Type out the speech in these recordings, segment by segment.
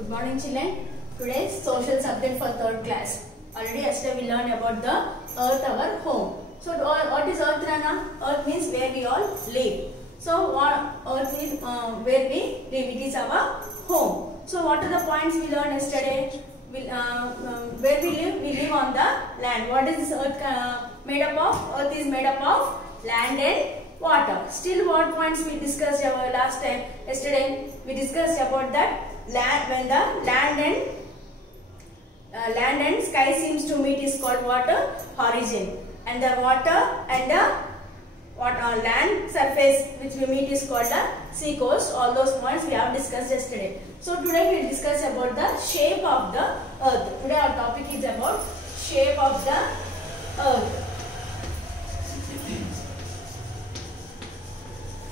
Good morning children. Today's social subject for 3rd class. Already yesterday we learned about the earth, our home. So what is earth, Rana? Earth means where we all live. So what earth is where we live. It is our home. So what are the points we learned yesterday? Where we live on the land. What is this earth made up of? Earth is made up of land and water. Still what points we discussed our last time? Yesterday we discussed about that land, when the land and sky seems to meet is called water horizon, and the water and the land surface which we meet is called the sea coast. All those points we have discussed yesterday. So today we will discuss about the shape of the earth. Today our topic is about shape of the earth.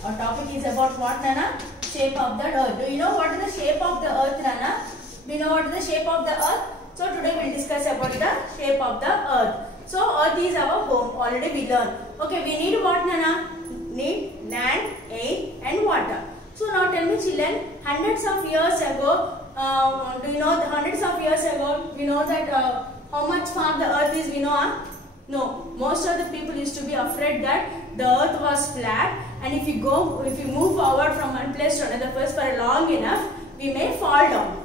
Our topic is about what, Nana? Shape of the earth. Do you know what is the shape of the earth, Nana? Do you know what is the shape of the earth? So today we will discuss about the shape of the earth. So earth is our home. Already we learned. Okay, we need what, Nana? Need land, air and water. So now tell me children, hundreds of years ago, do you know the hundreds of years ago, we know that how much far the earth is, we know? No, most of the people used to be afraid that the earth was flat, and if you move forward from one place to another place for long enough, we may fall down.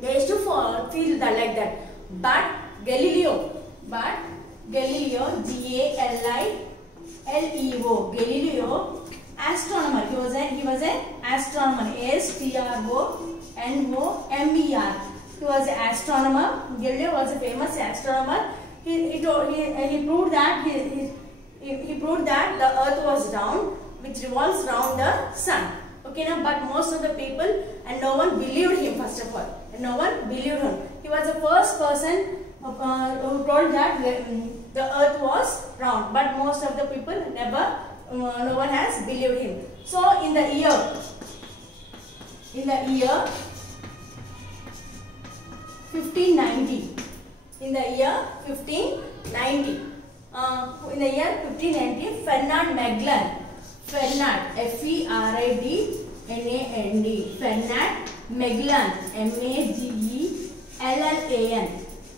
They used to feel that like that. But Galileo, G-A-L-I-L-E-O, Galileo, astronomer. He was an astronomer. A-S-T-R-O-N-O-M-E-R. He was an astronomer. Galileo was a famous astronomer. He proved that he proved that the earth was round, which revolves around the sun. Okay, now, but most of the people, and no one believed him, first of all. No one believed him. He was the first person who told that the earth was round, but most of the people never, no one has believed him. So in the year 1590, Ferdinand Magellan, F-E-R-I-D-N-A-N-D, Ferdinand Magellan, M-A-G-E-L-L-A-N.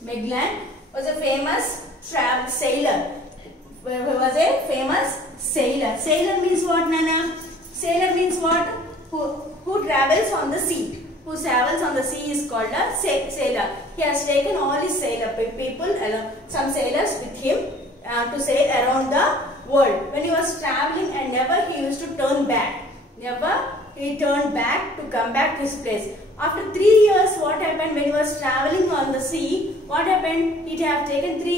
Magellan was a famous sailor. He was a famous sailor. Sailor means what, Nana? Sailor means what? Who travels on the sea. Who travels on the sea is called a sailor. He has taken all his sailor people, some sailors with him to sail around the world. When he was traveling, and never he used to turn back. Never he turned back to come back to his place. After 3 years, what happened when he was traveling on the sea? What happened? It has taken 3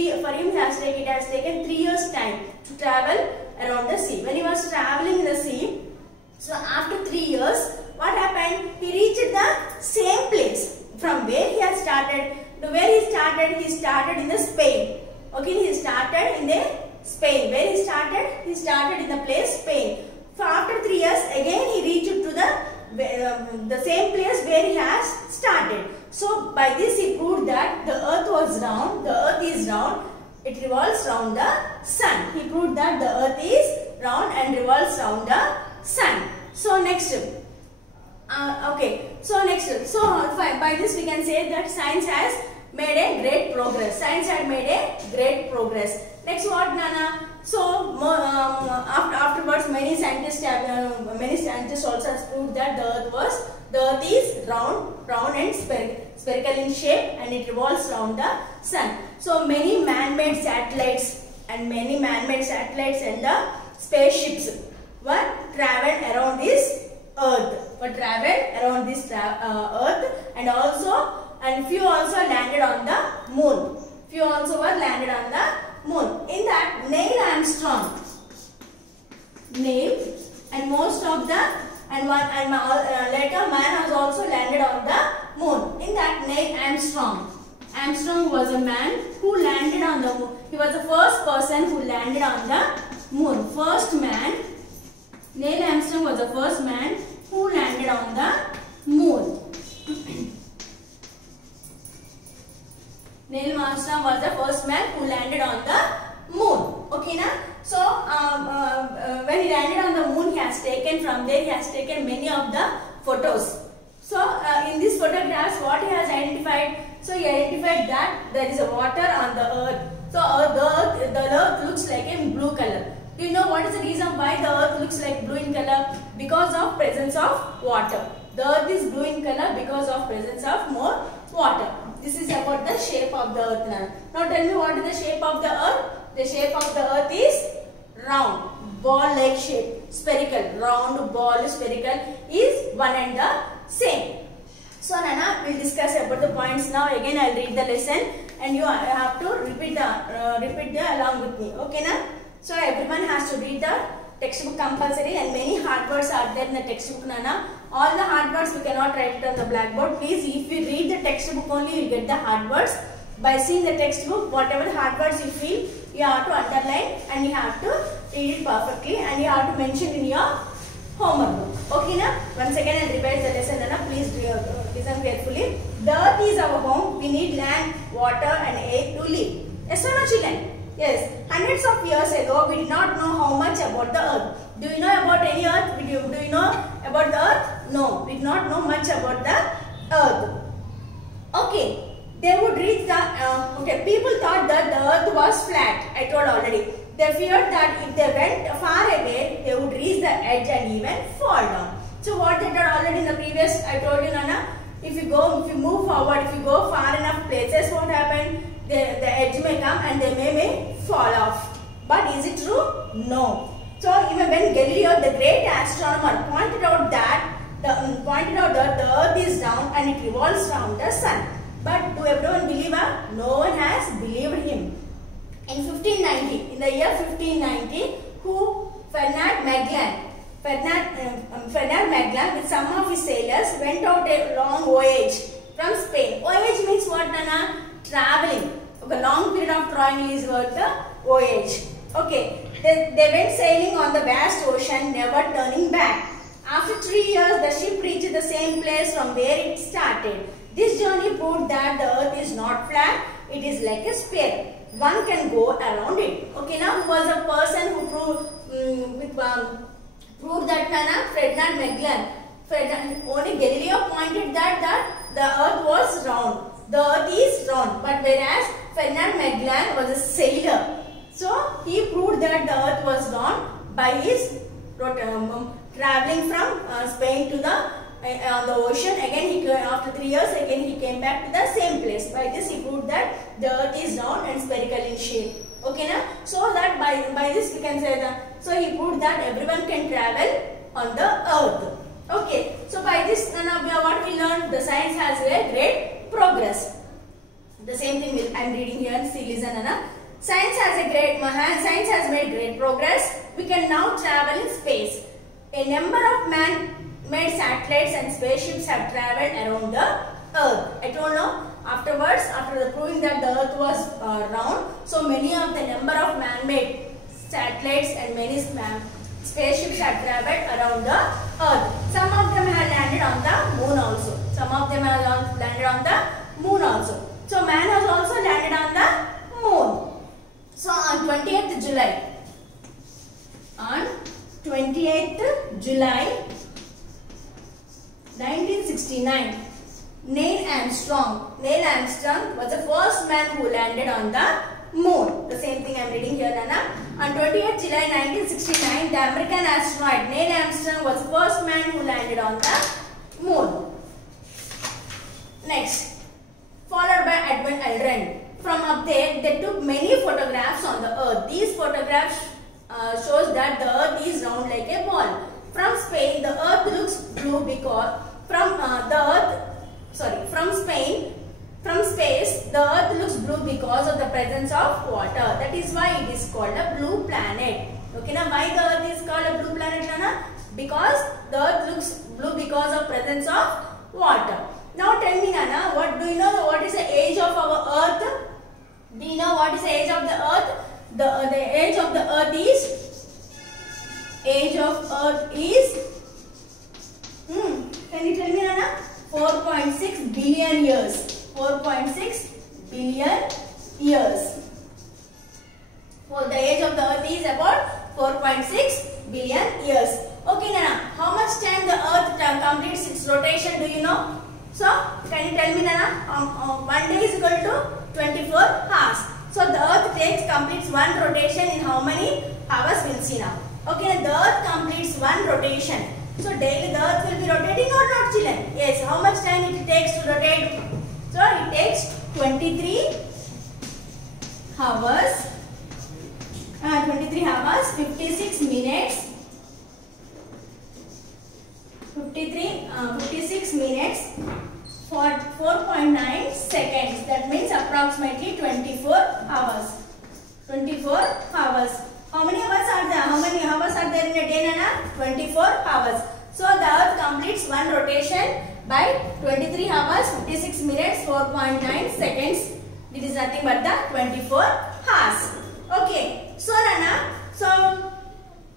years time to travel around the sea. When he was traveling in the sea, so after 3 years, what happened? He reached the same place from where he had started. To where he started in the Spain. Okay, he started in the Spain. Where he started? He started in the place Spain. So after 3 years, again he reached to the same place where he has started. So by this he proved that the earth was round. The earth is round. It revolves round the sun. He proved that the earth is round and revolves round the sun. So next. By this we can say that science has made a great progress. Science had made a great progress. Next what, Nana? So afterwards, many scientists also has proved that the earth is round and spherical in shape, and it revolves around the sun. So many man-made satellites and the spaceships were traveled around this earth. And few also landed on the moon. Few also were landed on the moon. In that, Neil Armstrong, and most of the later man has also landed on the moon. In that, Neil Armstrong was a man who landed on the moon. He was the first person who landed on the moon. Neil Armstrong was the first man who landed on the moon. Neil Armstrong was the first man who landed on the moon. Okay, na? So when he landed on the moon, he has taken many of the photos. So in these photographs, what he there is a water on the earth. So the earth looks like a blue color. Do you know what is the reason why the earth looks like blue in color? Because of presence of water. The earth is blue in color because of presence of more water. This is about the shape of the earth now. Now tell me, what is the shape of the earth? The shape of the earth is round, ball-like shape, spherical. Round, ball, spherical is one and the same. So Nana, we'll discuss about the points now. Again, I'll read the lesson and you have to repeat along with me. Okay, na? So everyone has to read the textbook compulsory, and many hard words are there in the textbook, Nana. All the hard words we cannot write it on the blackboard. Please, if you read the textbook only, you will get the hard words. By seeing the textbook, whatever hard words you feel, you have to underline and you have to read it perfectly, and you have to mention in your homework book. Okay, na? Once again, I'll revise the lesson, Nana. Please listen carefully. The earth is our home. We need land, water and air to live. Yes or no, children? Yes. Hundreds of years ago, we did not know how much about the earth. Do you know about any earth? Do you know about the earth? No, we did not know much about the earth. Okay. They would reach the, people thought that the earth was flat. I told already. They feared that if they went far away, they would reach the edge and even fall down. So what they did already in the previous, I told you, Nana, if you move forward, if you go far enough places, what happened? The edge may come and they may fall off. But is it true? No. So even when Galileo, the great astronomer, pointed out that the earth is round and it revolves around the sun. But do everyone believe her? No one has believed him. In 1590, in the year 1590, Ferdinand Magellan with some of his sailors went out a long voyage from Spain. Voyage means what, Nana? Traveling. A long period of traveling is what the voyage. Okay. They went sailing on the vast ocean, never turning back. After 3 years, the ship reached the same place from where it started. This journey proved that the earth is not flat, it is like a sphere. One can go around it. Okay, now who was a person who proved that, Nana? Ferdinand Magellan. Only Galileo pointed that the earth was round. The earth is round. But whereas Ferdinand Magellan was a sailor. So he proved that the earth was round by his traveling from Spain to on the ocean. Again, after 3 years, again he came back to the same place. By this, he proved that the earth is round and spherical in shape. Okay, na? So that by this we can say that. So he proved that everyone can travel on the earth. Okay. So by this, what we learned, the science has a great progress. The same thing I am reading here. See, listen, Anna. Science has made great progress. We can now travel in space. A number of man-made satellites and spaceships have traveled around the earth. I don't know. Afterwards, after proving that the earth was round, so many of the number of man-made satellites and many spaceships have traveled around the earth. Some of them have landed on the moon also. So man has also landed on the moon. So on 20th July 1969, Neil Armstrong was the first man who landed on the moon. The same thing I am reading here, Nana. On 20th July 1969, the American astronaut Neil Armstrong was the first man who landed on the moon. Next, followed by Edwin Aldrin. From up there, they took many photographs on the earth. These photographs shows that the earth is round like a ball. From Spain, the earth looks blue because from space, the earth looks blue because of the presence of water. That is why it is called a blue planet. Okay, now why the earth is called a blue planet, Nana? Because the earth looks blue because of presence of water. Now tell me, Nana, what is the age of our earth? Do you know what is the age of the earth? The age of the earth is can you tell me, Nana? 4.6 billion years. 4.6 billion years. So the age of the earth is about 4.6 billion years. Okay, Nana, how much time the earth completes its rotation? Do you know? So can you tell me Nana? 1 day is equal to 24 hours. So the earth completes one rotation in how many hours? We'll see now. Okay, the earth completes one rotation. So daily the earth will be rotating or not, children? Yes. How much time it takes to rotate? So it takes 23 hours. 23 hours, 56 minutes. 56 minutes for 4.9 seconds. That means approximately 24 hours. 24 hours. How many hours are there? How many hours are there in a day, Nana? 24 hours. So the earth completes one rotation by 23 hours, 56 minutes, 4.9 seconds. It is nothing but the 24 hours. Okay. So Nana,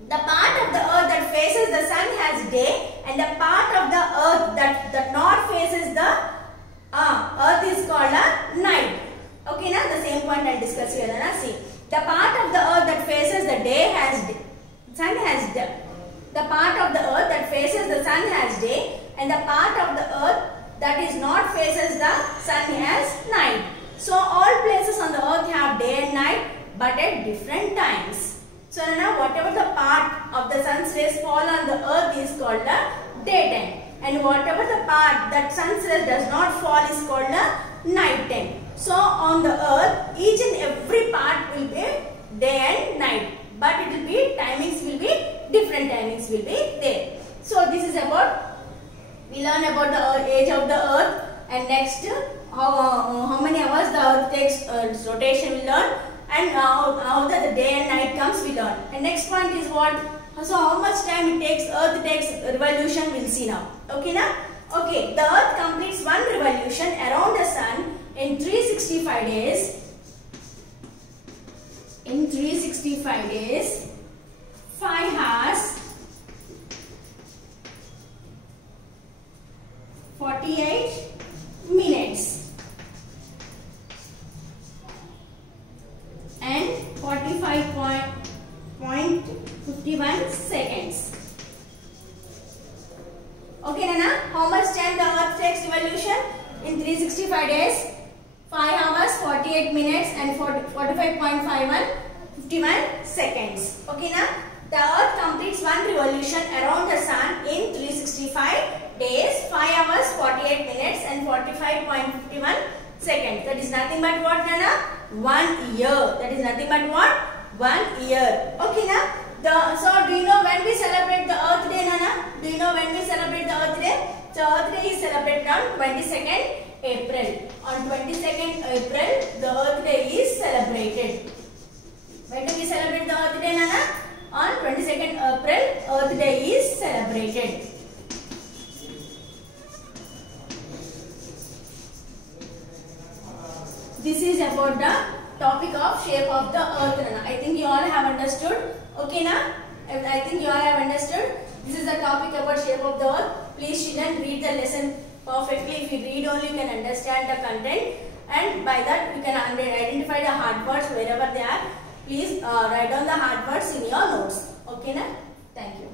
the part of the earth that faces the sun has day, and the part of the earth that not faces the earth is called a night. Okay, now the same point I'll discuss here. Now see, the part of the earth that faces the day has day. Sun has day. The part of the earth that faces the sun has day, and the part of the earth that is not faces the sun has night. So all places on the earth have day and night, but at different times. So now whatever the part of the sun's rays fall on the earth is called the daytime, and whatever the part that sun's rays does not fall is called the night time. So on the earth, each and every part will be day and night, but it will be timings will be different, timings will be there. So this is about, we learn about the age of the earth, and next how many hours the earth takes its rotation we learn, and how the day and night comes we learn. And next point is what? So how much time it takes, earth takes revolution, we'll see now. Okay now? Okay, the earth completes one revolution around the sun in 365 days. In 365 days, 5 hours, 48 minutes. And 45.51 seconds. Okay, Nana, how much time the earth takes revolution? In 365 days, 5 hours, 48 minutes and 45.51 seconds. Okay, Nana, the earth completes one revolution around the sun in 365 days, 5 hours, 48 minutes and 45.51 seconds. That is nothing but what, Nana? 1 year. That is nothing but what? 1 year. Okay, now. So do you know when we celebrate the Earth Day, Nana? Do you know when we celebrate the Earth Day? So Earth Day is celebrated on 22nd April. On 22nd April, the Earth Day is celebrated. When do we celebrate the Earth Day, Nana? On 22nd April, Earth Day is celebrated. This is about the topic of shape of the earth, Nana. I think you all have understood. Okay, na? I think you all have understood. This is the topic about shape of the earth. Please, children, read the lesson perfectly. If you read only, you can understand the content. And by that, you can identify the hard words wherever they are. Please write down the hard words in your notes. Okay, na? Thank you.